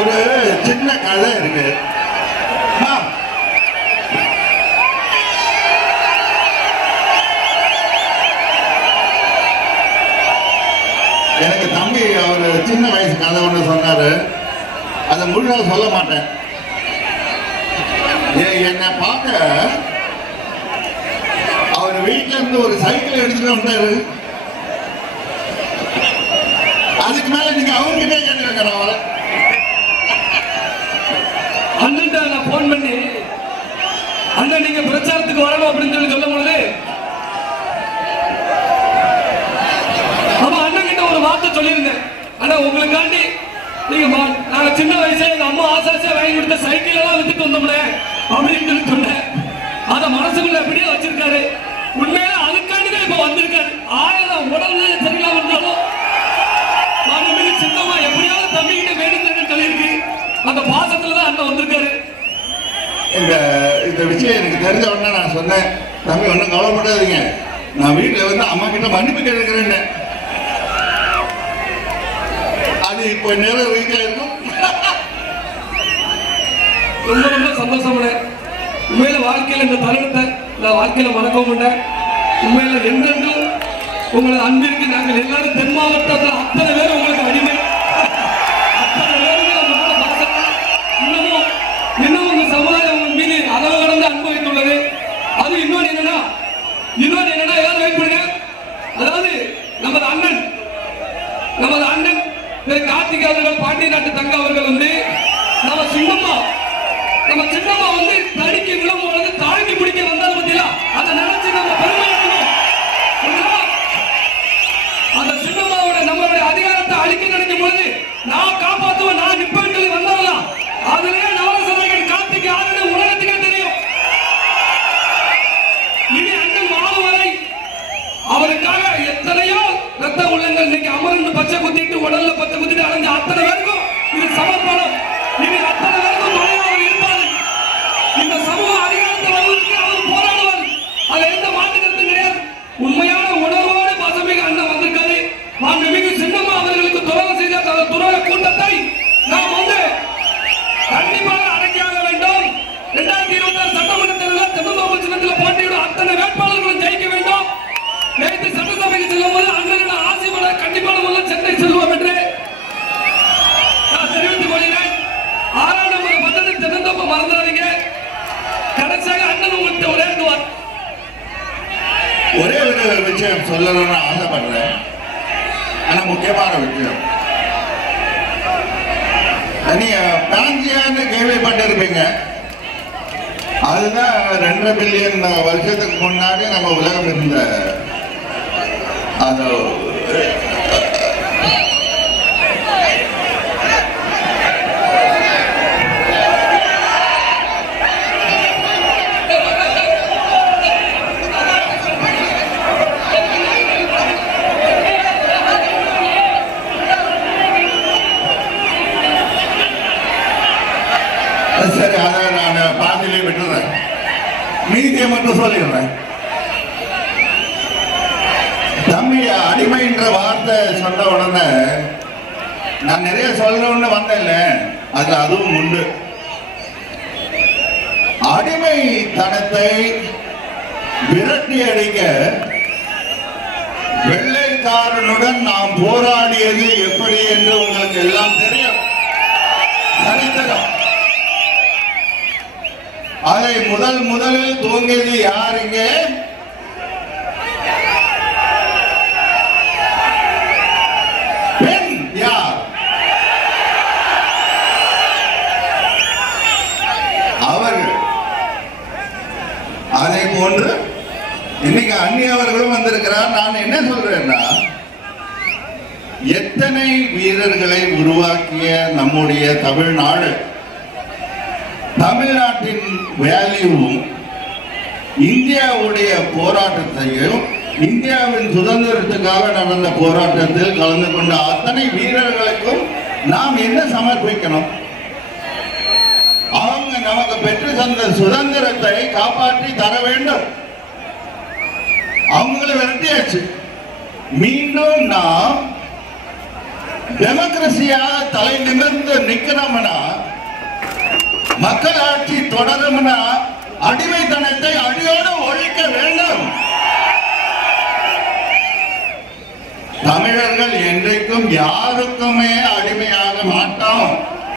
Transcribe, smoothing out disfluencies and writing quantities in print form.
ஒரு சின்ன கதை இருக்கு. எனக்கு தம்பி அவர் சின்ன வயசு கதை ஒன்று சொன்னாரு. அதை முழுதாக சொல்ல மாட்டேன். என்னை பார்க்க அவர் வீட்டுல இருந்து ஒரு சைக்கிள் எடுத்துட்டு வந்தாரு. அதுக்கு மேல நீங்க அவர்கிட்ட கேட்டுருக்கிற அவரை அண்ணன் நான் போன் பண்ணி அண்ணன் நீங்க பிரச்சாரத்துக்கு வரணும் அப்படின்னு சொல்லி சொல்லும் பொழுது ஒரு வார்த்தை சொல்லியிருந்தேன். ஆனா உங்களுக்காண்டி நீங்க நாங்க சின்ன வயசுல எங்க அம்மா ஆசாசியா வாங்கி கொடுத்த சைக்கிள் எல்லாம் வித்துட்டு வந்தோம்ல அப்படின்னு சொன்னேன். அத மனசுக்குள்ள எப்படியே வச்சிருக்காரு. உண்மையில அதுக்காண்டிதான் இப்ப வந்திருக்காரு. 1000 உடல் சரியில்லாம இருந்தாலும் சின்னமா எப்படியாவது தம்பிக்கிட்ட வேணும்னு சொல்லியிருக்கு. அந்த பாசத்துலதான் அண்ணன் வந்திருக்காரு. இந்த விஷயம் எனக்கு தெரிஞ்ச உடனே நான் சொன்னேன், தம்பி ஒன்னும் கவலைப்படாதீங்க, நான் வீட்டுல வந்து அம்மா கிட்ட மன்னிப்பு கேட்கிறேன். அது இப்ப நேரம் வீட்டில் இருக்கும். ரொம்ப ரொம்ப சந்தோஷம். உண்மையில வாழ்க்கையில இந்த தருணத்தை நான் வாழ்க்கையில மறக்கவும் மாட்டேன். உண்மையில என்றென்றும் உங்களது அன்பிற்கு நாங்கள் எல்லாரும் தென் மாவட்டத்தில் அத்தனை பேர் உங்களுக்கு அடிமை. அத்தனை பேருக்கு நம்மளோட பாசம் இன்னும் உங்க சமுதாயம் உங்க மீது அளவு கடந்து அன்பு வைத்துள்ளது. அது இன்னொன்று என்னன்னா எல்லாரும் வெயிட் பண்ணுங்க. அதாவது நமது அண்ணன் கார்த்திக் அவர்கள், பாண்டிய நாட்டு தங்க அவர்கள் வந்து நம்ம சின்னம்மா வந்து தடிக்கு விழும் பொழுது தாழ்த்தி பிடிக்க வந்தாலும் பத்தியா அதை நினைச்சு நம்ம பெருமை அந்த சின்னம்மாவோட நம்மளுடைய அதிகாரத்தை அழிக்க நினைக்கும் பொழுது நான் காப்பாற்றுவேன், நான் நிப்பேன் சொல்லி வந்தாரலாம். அதுலயே நவரசர்கள் கார்த்திக் யாருன்னு உலகத்துக்கே தெரியும். இனி அண்ணன் மாறு வரை அவருக்காக எத்தனையோ ரத்த உள்ளங்கள் இன்னைக்கு அமர்ந்து பச்சை குத்திட்டு உடல்ல பச்சை குத்திட்டு அடைஞ்ச அத்தனை பேருக்கும் இது சமர்ப்பணம். இனி அத்தனை பேருக்கும் தொழிலாளர் இருப்பாரு. இந்த சமூக அதிகாரத்தை வருவதற்கு அவர் போராடுவார். அது எந்த மாற்று கருத்து கிடையாது. உண்மையான உணர்வோடு பசுமிகு அண்ணன் வந்திருக்காரு. மாண்புமிகு சின்னம்மா அவர்களுக்கு துரோகம் செய்த துரோக கூட்டத்தை நாம் வந்து கண்டிப்பாக அடக்கியாக வேண்டும். 2026 சட்டமன்ற தேர்தலில் தென்னந்தோப்பு சின்னத்தில் போட்டியிடும் அத்தனை வேட்பாளர்களும் ஜெயிக்க வேண்டும். நேற்று சட்டசபைக்கு செல்லும் போது அண்ணனோட ஆசைப்பட கண்டிப்பான முதல்ல சென்னை செல்வோம் என்று நான் தெரிவித்துக் கொள்கிறேன். 6ஆம் நம்பர் பட்டத்தை தென்னந்தோப்பை மறந்துடாதீங்க. கடைசியாக அண்ணன் உங்கள்கிட்ட விளையாடுவார். ஒரே ஒரு விஷயம் சொல்லணும்னு ஆசைப்படுறேன். ஆனா முக்கியமான விஷயம், நீங்க பிராஞ்சியான்னு கேள்விப்பட்டிருப்பீங்க. அதுதான் 2.5 பில்லியன் வருஷத்துக்கு முன்னாடி நம்ம உலகம் இருந்த அது சரி, அதை நான் பாதியிலே விட்டுறேன். மீதியை மட்டும் சொல்லிடுறேன். தம்பி அடிமைன்ற வார்த்தை சொன்ன உடனே நான் நிறைய சொல்லணும்னு வந்தேன்ல, அது அதுவும் உண்டு. அடிமைத்தனத்தை விரட்டி அடிக்க வெள்ளைக்காரனுடன் நாம் போராடியது எப்படி என்று உங்களுக்கு எல்லாம் தெரியும். சரித்திரம். அதை முதலில் தூங்கியது யார்? இங்கே பெண் யார்? அவர்கள். அதே போன்று இன்னைக்கு அந்நியவர்களும் வந்திருக்கிறார். நான் என்ன சொல்றேன்னா, எத்தனை வீரர்களை உருவாக்கிய நம்முடைய தமிழ்நாடு, தமிழ்நாட்டின் வேல்யூவும் இந்தியாவுடைய போராட்டத்தையும் இந்தியாவின் சுதந்திரத்துக்காக நடந்த போராட்டத்தில் கலந்து கொண்ட அத்தனை வீரர்களுக்கும் நாம் என்ன சமர்ப்பிக்கணும்? அவங்க நமக்கு பெற்று தந்த சுதந்திரத்தை காப்பாற்றி தர வேண்டும். அவங்களை விரட்டியாச்சு. மீண்டும் நாம் டெமோக்ரஸியாக தலை நிமிர்ந்து நிக்கணும்னா, மக்களாட்சி தொடரும்னா அடிமைத்தனத்தை அடியோடு ஒழிக்க வேண்டும். தமிழர்கள் என்றைக்கும் யாருக்குமே அடிமையாக மாட்டோம்.